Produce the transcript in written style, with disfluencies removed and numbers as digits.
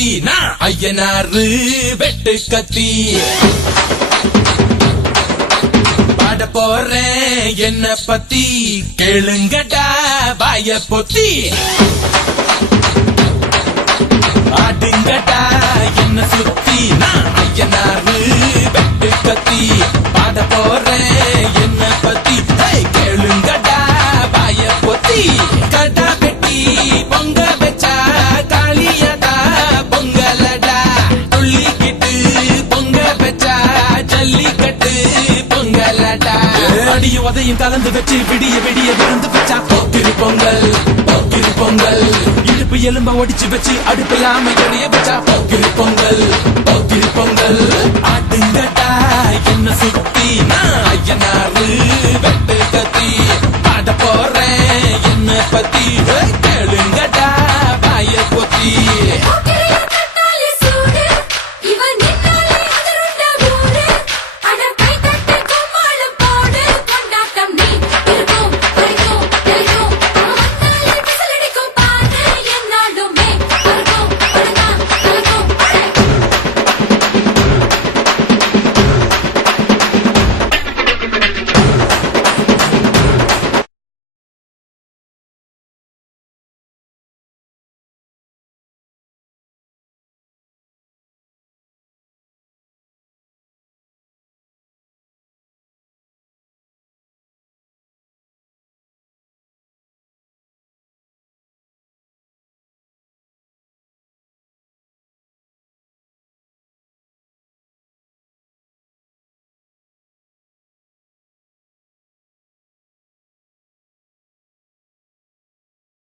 சுத்தி நான் ஐயனாரு வெட்டு கத்தி பாட போறேன் என்ன பத்தி கேளுங்கடா வாய பொத்தி ஆடுங்கடா என்ன சுத்தி நான் ஐயனாரு வெட்டு கத்தி பாட போறேன் என்ன பத்தி கேளுங்கடா வாய பொத்தி கடா வெட்டி பொங்க வச்சா காளியடா பொங்கலடா துள்ளிக்கிட்டு பொங்க வச்சா ஜல்லிக்கட்டு பொங்கலடா அடியும் உதையும் கலந்து வச்சு விடிய விடிய விருந்து வச்சா போக்கிரி பொங்கல் போக்கிரி பொங்கல் இடுப்பு எலும்ப ஒடிச்சு வச்சு அடுப்பில்லாம எடைய வச்சா போக்கிரி பொங்கல் போக்கிரி பொங்கல் ஆட்டுங்கடா என்ன சுத்தி நான் ஐயனாரு வெட்டு கத்தி பாட போறேன் என்ன பத்தி கேளுங்கடா வாய பொத்தி